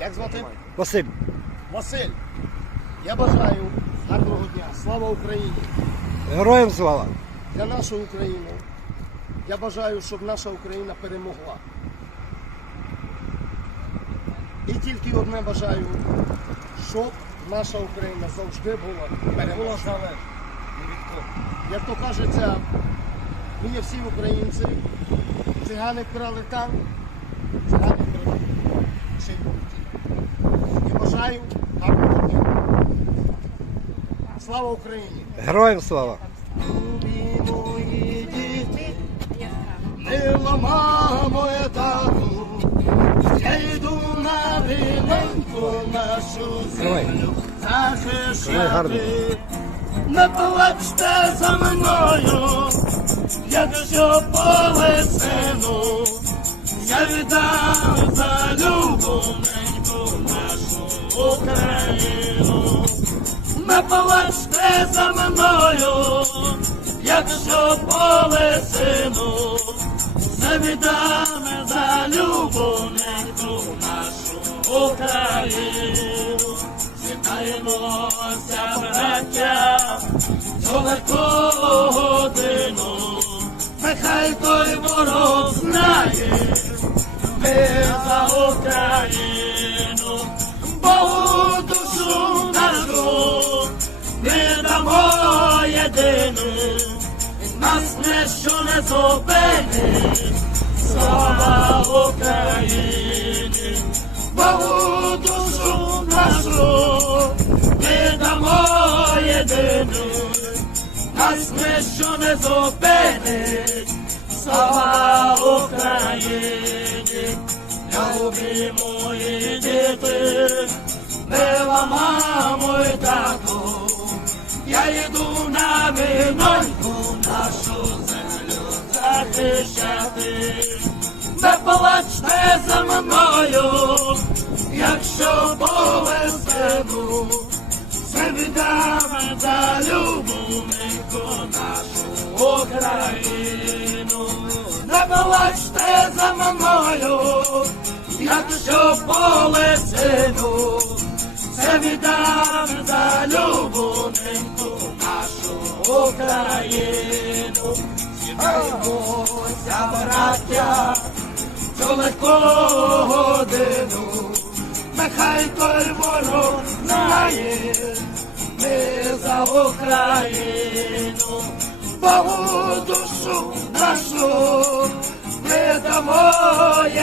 Як звати? Василь. Василь. Я бажаю гарного дня. Слава Україні! Героям слава. Для нашої України. Я бажаю, щоб наша Україна перемогла. І тільки одне бажаю, щоб наша Україна завжди була переможна. Як то кажеться, ми є всі українці. Цигани вкрали там, цигани вкрали бажаю гарного дня. Слава Україні! Героям слава. Любі діти, мила мамо, я тату, я йду на риненьку нашу землю захищати. Не плачте за мною, якщо полесину, я віддам за любовненьку Зітаємося, браття, легку годину, нехай той ворог знає, ми за Україну, Богу душу нашу, ми дамо єдину, нас ніщо не зупинить, слава Україні, Богу душу нас ніщо не зупинить, слава Україні, любі мої діти, мила мамо і тату, я йду на виноньку нашу землю захищати. Не плачте за мною, Не плачте за мною, якщо полесину, це віддам за любовнику нашу Україну. Сімеймося, браття, цю легку годину, нехай той ворог знає, ми за Україну, Богу душу нашу,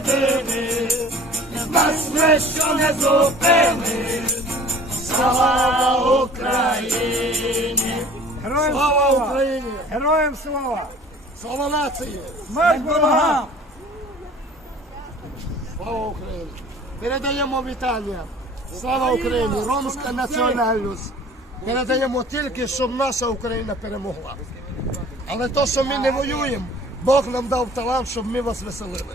дамо єдині, нас ніщо не зупинить, слава Україні, Героям слава Україні, Героям слава. слава нації! Смерть ворогам. Слава Україні! Передаємо вітання. Слава Україні! Ромська національність. Передаємо тільки, щоб наша Україна перемогла. Але то, що ми не воюємо, Бог нам дав талант, щоб ми вас веселили.